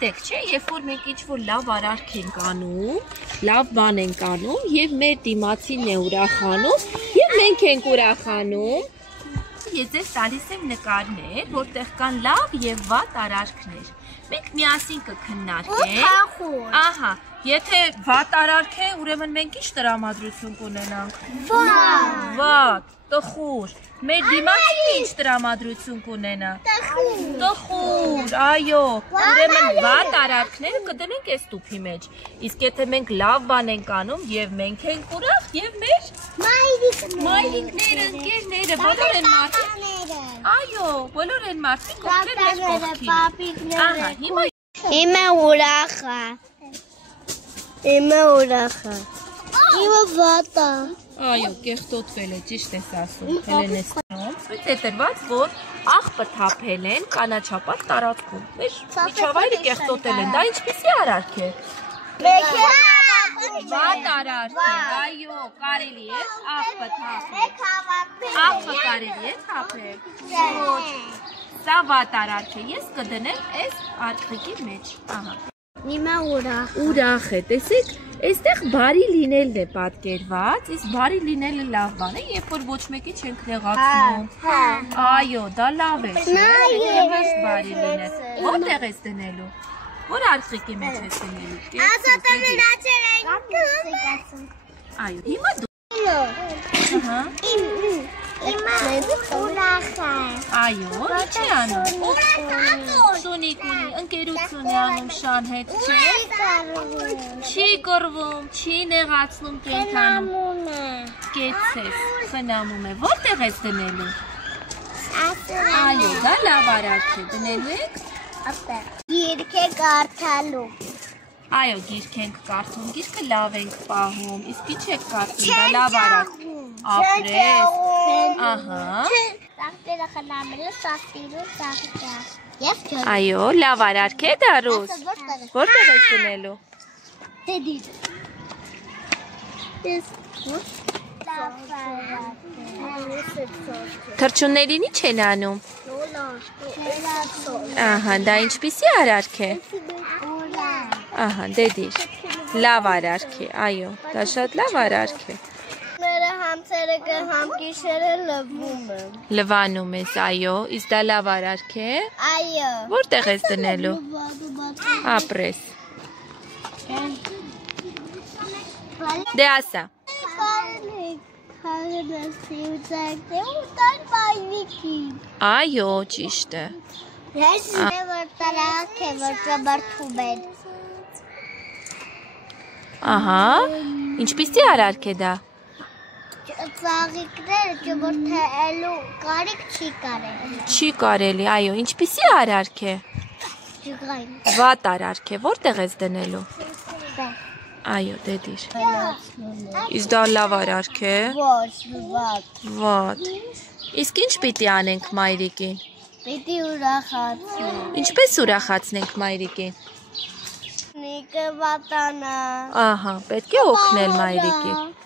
Գիտեք, չէ, երբ որ մենք ինչ-որ լավ արարք ենք անում, լավ բան ենք անում եւ մեր դիմացին է ուրախանում եւ մենք ենք ուրախանում։ Ես ձեզ տալիս եմ նկարներ, որտեղ կան լավ եւ վատ արարքներ։ Մենք միասին կքննարկենք։ Ահա, եթե վատ արարք է, ուրեմն մենք ինչ տրամադրություն կունենանք։ Վատ, տխուր։ Մեր դիմացին ինչ տրամադրություն կունենա։ Տխուր, այո։ Ուրեմն վատ արարքները կդնենք այս տուփի մեջ։ Իսկ եթե մենք լավ բան ենք անում եւ մենք ենք ուրախ եւ մեր մայրիկները, ընկերները, բոլոր են մարդիկ։ Այո, բոլոր են մարդիկ, ովքեր մեր կողքին։ Ահա, Իմը ուրախը։ Իմը վատը։ Այո, կեղտոտվել է, ճիշտ ես ասում, Հելենեսնում։ Ցույց է տրված, որ աղբը թափել են կանաչապատ տարածքում։ Մեր միջավայրը կեղտոտել են, դա ինչպիսի արարք է։ Վատ արարք է, այո, կարելի է աղբը թափել։ Աղբը կարելի է թափել։ Ոչ, սա վատ արարք է, ես կդնեմ այս արքրիկի մեջ։ Ահա։ Իմը Ուրախ է, տեսեք, այստեղ բարի լինելն է պատկերված, իսկ բարի լինելը լավ բան է, երբ որ ոչ մեկի չենք նեղացնում։ Այո, դա լավ է, չէ՞, հեշտ բարի լինել։ Որտեղ ես դնելու։ Որ արխիկի մեջ ես դնելու։ Այո, հիմա դու։ Այո, ինչ է անում։ Սունիկ ունի, ընկերություն է անում շան հետ, չէ՞։ Չի կռվում, չի նեղացնում կենդանում։ Կեցես, խնամում է։ Որտեղ ես դնելու։ Այո, դա լավ արարք է, դնելու եք։ Գիրք է կարդալու։ Այո, գիրք ենք կարդում, գիրքը լավ ենք պահում, իսկ ինչ եք կարդում, դա լավ արարք։ Ապրես, ահա։ Ծաղկերը խնամելը սաղտիրու ծաղկյա։ Այո, լավ արարք է դա ռուս։ Որտեղ ես դնելու։ Դեդիր։ Թռչուններին ինչ են անում։ Ահա, դա ինչպիսի արարք է։ Ահա, դեդիր։ Լավ արարք է, այո, դա շատ լավ արարք է։ Համցերը համ գիշերը լվում եմ։ Լվանում ես, այո, իսկ դա լավ արարք է։ Այո։ Որտեղ ես դնելու։ Ապրես։ Դե ասա։ Այո, ճիշտ է։ Ես որ տարածք է, որ ճաբարդում են։ Ահա, ինչպիսի արարք է դա։ Ծաղիկները ճբրթելու կարիք չի կարելի։ Չի կարելի, այո, ինչպիսի արարք է։ Ջղային։ Վատ արարք է, որտեղ ես դնելու։ Այո, դեդիր։ Իսկ դա լավ արարք է։ Ոչ, վատ։ Վատ։ Իսկ ինչ պիտի անենք մայրիկին։ Պիտի ուրախացնենք։ Ինչպես ուրախացնենք մայրիկին։ Նիկը վատանա։ Ահա, պետք է օգնել մայրիկին։